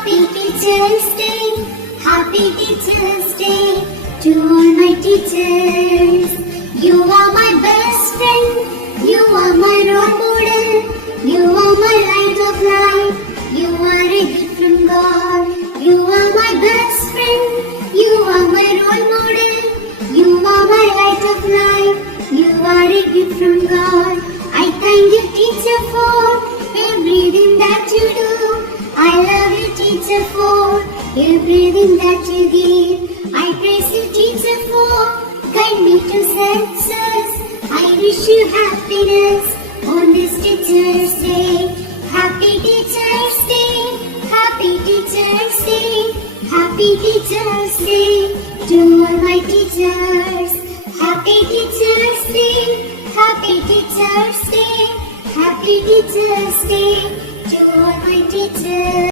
Happy Teacher's Day, Happy Teacher's Day to all my teachers. You are my best friend, you are my role model, you are my light of life, you are a gift from God. You are my best friend, you are my role model, you are my light of life, you are a gift from God. I thank you, teacher, for everything that you do. I love you, teacher, for everything that you give. I praise you, teacher, for guide me to success. I wish you happiness on this Teacher's Day. Happy Teacher's Day, Happy Teacher's Day, Happy Teacher's Day to all my teachers. Happy Teacher's Day, Happy Teacher's Day, Happy Teacher's Day to all my teachers.